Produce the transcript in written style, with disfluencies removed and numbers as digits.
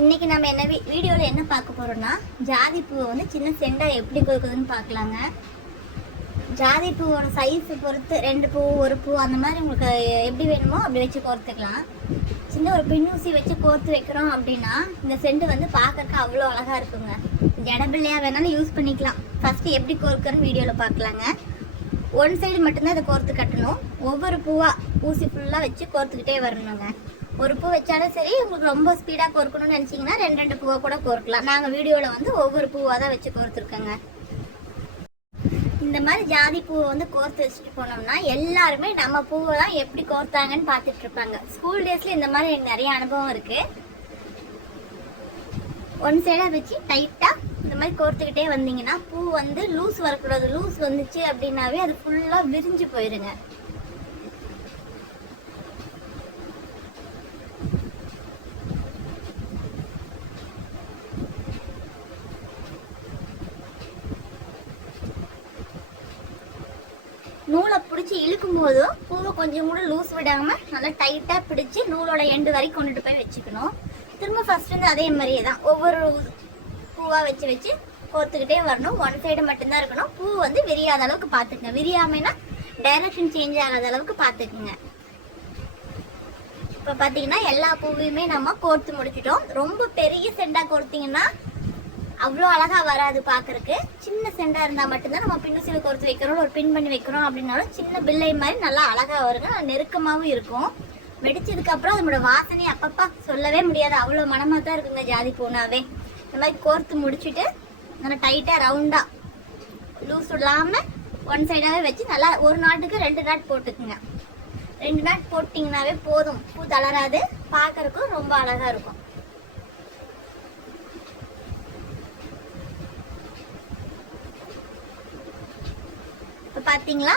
இன்னைக்கு நம்ம என்ன வீடியோவில் என்ன பார்க்க போகிறோம்னா, ஜாதி பூவை வந்து சின்ன செண்டா எப்படி கோக்குதுன்னு பார்க்கலாங்க. ஜாதி பூவோட சைஸ் பொறுத்து 2 பூ 1 பூ அந்த மாதிரி உங்களுக்கு எப்படி வேணுமோ அப்படி வச்சு கோர்த்துக்கலாம். சின்ன ஒரு பின்னூசி வச்சு கோர்த்து வைக்கிறோம் அப்படின்னா இந்த செண்டு வந்து பார்க்கறக்கு அவ்வளோ அழகாக இருக்குங்க. ஜடபிள்ளையாக வேணாலும் யூஸ் பண்ணிக்கலாம். ஃபஸ்ட்டு எப்படி கோர்க்குறன்னு வீடியோவில் பார்க்கலாங்க. ஒன் சைடு மட்டும்தான் அதை கோர்த்து கட்டணும். ஒவ்வொரு பூவாக ஊசி ஃபுல்லாக வச்சு கோர்த்துக்கிட்டே வரணுங்க. ஒரு பூ வச்சாலும் சரி, உங்களுக்கு ரொம்ப ஸ்பீடாக கோர்க்கணும்னு நினச்சிங்கன்னா 2 பூவை கூட கோர்க்கலாம். நாங்கள் வீடியோவில் வந்து ஒவ்வொரு பூவாக தான் வச்சு கோர்த்துருக்கோங்க. இந்த மாதிரி ஜாதி பூவை வந்து கோர்த்து வச்சுட்டு போனோம்னா எல்லாருமே நம்ம பூவை தான் எப்படி கோர்த்தாங்கன்னு பார்த்துட்டு இருப்பாங்க. ஸ்கூல் டேஸில் இந்த மாதிரி எனக்கு நிறைய அனுபவம் இருக்குது. ஒன் சைடாக வச்சு டைட்டாக இந்த மாதிரி கோர்த்துக்கிட்டே வந்தீங்கன்னா பூ வந்து லூஸ் வரக்கூடாது. லூஸ் வந்துச்சு அப்படின்னாவே அது ஃபுல்லாக விரிஞ்சு போயிருங்க. நூலை பிடிச்சி இழுக்கும் போதும் பூவை கொஞ்சம் கூட லூஸ் விடாமல் நல்லா டைட்டாக பிடிச்சி நூலோட எண்டு வரைக்கும் கொண்டுட்டு போய் வச்சுக்கணும். திரும்ப ஃபர்ஸ்ட் வந்து அதே மாதிரியே தான் ஒவ்வொரு பூவாக வச்சு கோர்த்துக்கிட்டே வரணும். ஒன் சைடு மட்டும்தான் இருக்கணும். பூ வந்து விரியாத அளவுக்கு பார்த்துக்குங்க. விரியாமைனா டைரக்ஷன் சேஞ்ச் ஆகாத அளவுக்கு பார்த்துக்குங்க. இப்போ பார்த்தீங்கன்னா எல்லா பூவையுமே நம்ம கோர்த்து முடிச்சிட்டோம். ரொம்ப பெரிய செண்டாக கோர்த்திங்கன்னா அவ்வளோ அழகாக வராது பார்க்குறக்கு. சின்ன செண்டாக இருந்தால் மட்டும்தான் நம்ம பின்னூசியில் கோர்த்து வைக்கிறோம், ஒரு பின் பண்ணி வைக்கிறோம் அப்படின்னாலும் சின்ன பிள்ளை மாதிரி நல்லா அழகாக வருங்க. நெருக்கமாகவும் இருக்கும். வெடிச்சதுக்கப்புறம் அதனோட வாசனை அப்பப்பா சொல்லவே முடியாது, அவ்வளோ மனமாக தான் இருக்குங்க ஜாதி பூனாவே. இந்த மாதிரி கோர்த்து முடிச்சுட்டு நல்லா டைட்டாக ரவுண்டாக லூஸ் இல்லாமல் ஒன் சைடாகவே வச்சு நல்லா ஒரு நாட்டுக்கு 2 நாட் போட்டுக்குங்க. 2 நாட் போட்டிங்கனாவே போதும். பூ தளராது, பார்க்குறக்கும் ரொம்ப அழகாக இருக்கும். இப்போ பார்த்தீங்களா